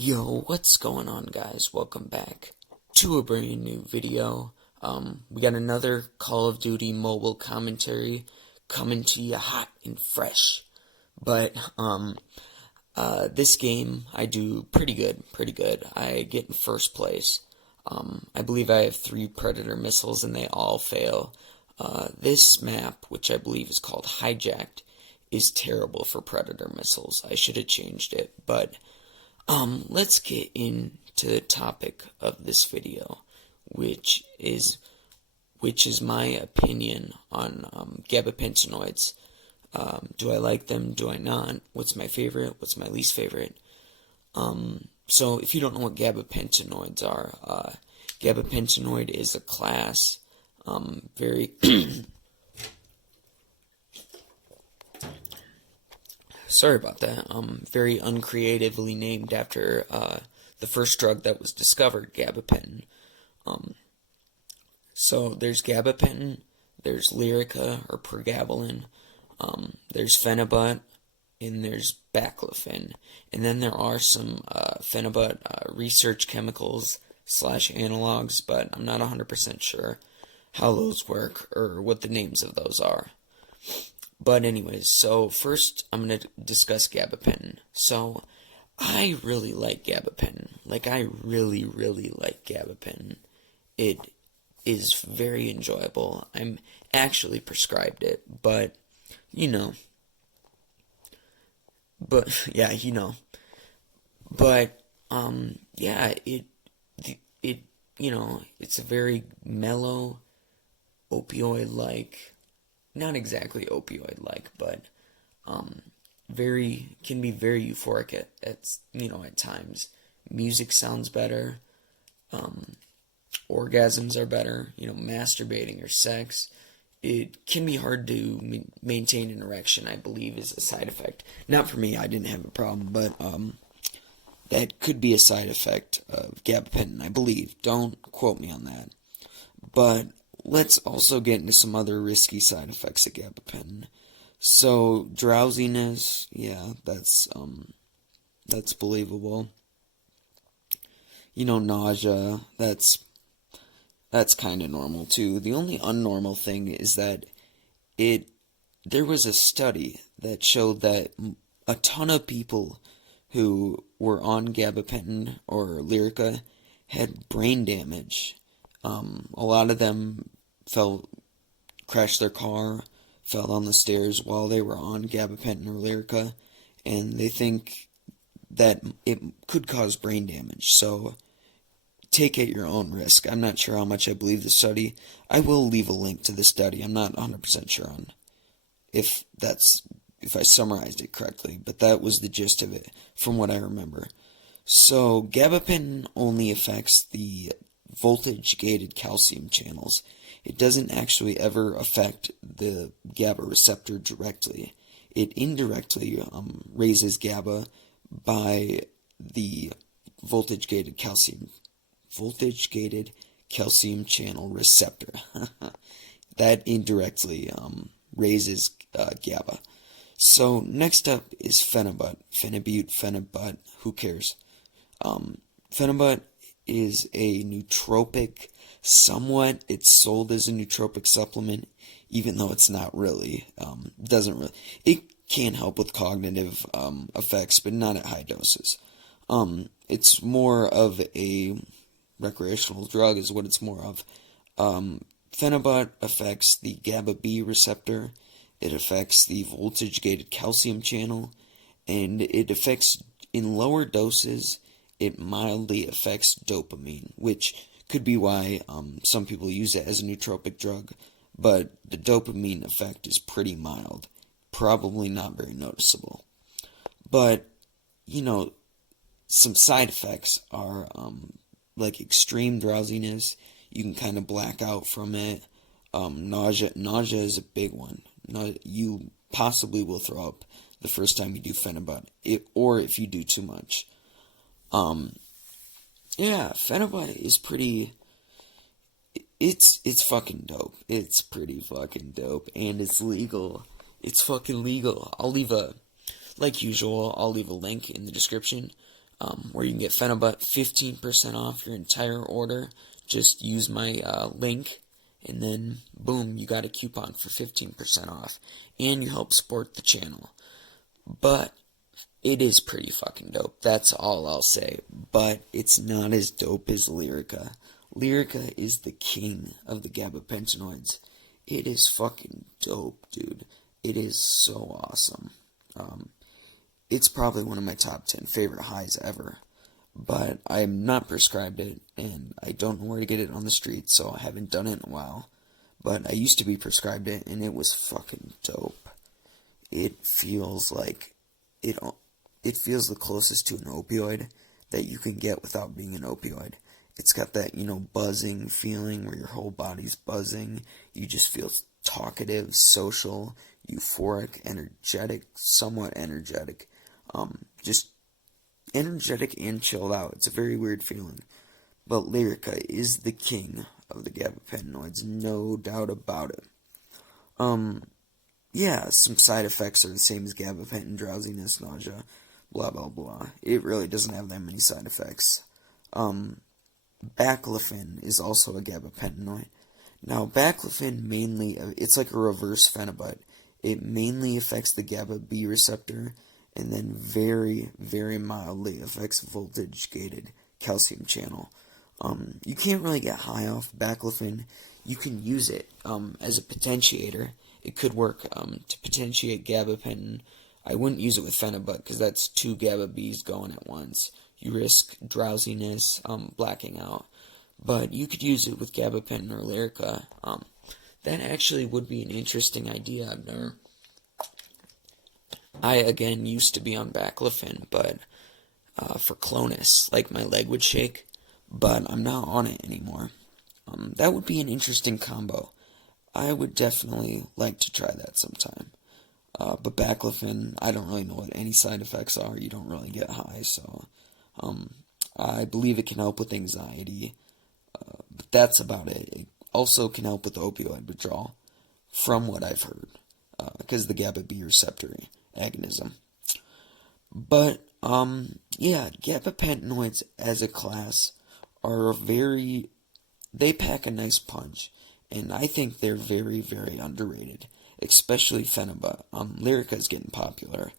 Yo, what's going on, guys? Welcome back to a brand new video. We got another Call of Duty mobile commentary coming to you hot and fresh. But this game I do pretty good. I get in first place. I believe I have 3 Predator missiles and they all fail. This map, which I believe is called Hijacked, is terrible for Predator missiles. I should have changed it, but let's get into the topic of this video, which is my opinion on gabapentinoids. Do I like them? Do I not? What's my favorite? What's my least favorite? So if you don't know what gabapentinoids are, gabapentinoid is a class, very sorry about that. Very uncreatively named after the first drug that was discovered, gabapentin. So there's gabapentin, there's Lyrica or pregabalin, there's Phenibut, and there's Baclofen. And then there are some Phenibut research chemicals / analogs, but I'm not 100% sure how those work or what the names of those are. But anyways, so first I'm going to discuss gabapentin. So I really like gabapentin. Like, I really like gabapentin. It is very enjoyable. I'm actually prescribed it, but yeah, it's a very mellow opioid-like, not exactly opioid-like, but can be very euphoric at times. Music sounds better, orgasms are better, masturbating or sex. It can be hard to maintain an erection, I believe, is a side effect. Not for me, I didn't have a problem, but that could be a side effect of gabapentin, I believe. Don't quote me on that. But let's also get into some other risky side effects of gabapentin. So drowsiness, yeah, that's believable. Nausea, that's kind of normal too. The only unnormal thing is that there was a study that showed that a ton of people who were on gabapentin or Lyrica had brain damage. A lot of them crashed their car, fell down the stairs while they were on gabapentin or Lyrica, and they think that it could cause brain damage. So take at your own risk. I'm not sure how much I believe the study. I will leave a link to the study. I'm not 100% sure on if I summarized it correctly, but that was the gist of it from what I remember. So gabapentin only affects the voltage-gated calcium channels. It doesn't actually ever affect the GABA receptor directly. It indirectly raises GABA by the voltage-gated calcium channel receptor. That indirectly raises GABA. So next up is Phenibut, who cares? Phenibut is a nootropic, somewhat. It's sold as a nootropic supplement, even though it's not really. It can help with cognitive effects, but not at high doses. It's more of a recreational drug is what it's more of. Phenibut affects the GABA B receptor. It affects the voltage-gated calcium channel, and it affects, in lower doses, it mildly affects dopamine, which could be why some people use it as a nootropic drug, but the dopamine effect is pretty mild, probably not very noticeable. But, some side effects are like extreme drowsiness. You can kind of black out from it. Nausea is a big one. You possibly will throw up the first time you do Phenibut, or if you do too much. Phenibut is pretty. It's fucking dope. It's pretty fucking dope, and it's legal. It's fucking legal. Like usual, I'll leave a link in the description. where you can get Phenibut 15% off your entire order. Just use my link, and then boom, you got a coupon for 15% off, and you help support the channel. But it is pretty fucking dope. That's all I'll say. But it's not as dope as Lyrica. Lyrica is the king of the gabapentinoids. It is fucking dope, dude. It is so awesome. It's probably one of my top 10 favorite highs ever. But I am not prescribed it, and I don't know where to get it on the street, so I haven't done it in a while. But I used to be prescribed it, and it was fucking dope. It feels like it feels the closest to an opioid that you can get without being an opioid. It's got that, buzzing feeling where your whole body's buzzing. You just feel talkative, social, euphoric, energetic, somewhat energetic. Just energetic and chilled out. It's a very weird feeling. But Lyrica is the king of the gabapentinoids, no doubt about it. Yeah, some side effects are the same as gabapentin: drowsiness, nausea, blah blah blah. It really doesn't have that many side effects. Baclofen is also a gabapentinoid. Now, Baclofen mainly, it's like a reverse Phenibut. It mainly affects the GABA B receptor, and then very, very mildly affects voltage-gated calcium channel. You can't really get high off Baclofen. You can use it as a potentiator. It could work to potentiate gabapentin. I wouldn't use it with Phenibut because that's 2 GABA Bs going at once. You risk drowsiness, blacking out. But you could use it with gabapentin or Lyrica. That actually would be an interesting idea. I again used to be on Baclofen, but for clonus, like my leg would shake, but I'm not on it anymore. That would be an interesting combo. I would definitely like to try that sometime. But Baclofen, I don't really know what any side effects are. You don't really get high, so I believe it can help with anxiety, but that's about it. It also can help with opioid withdrawal, from what I've heard, because of the GABA B receptor agonism. But yeah, gabapentinoids as a class are they pack a nice punch, and I think they're very, very underrated, especially Phenibut. Lyrica is getting popular,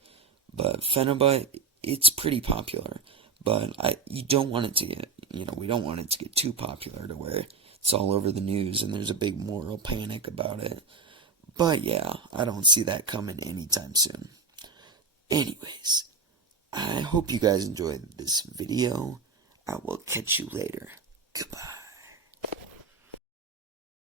but Phenibut, it's pretty popular. But you don't want it to get, we don't want it to get too popular to where it's all over the news and there's a big moral panic about it. But yeah, I don't see that coming anytime soon. Anyways, I hope you guys enjoyed this video. I will catch you later. Goodbye.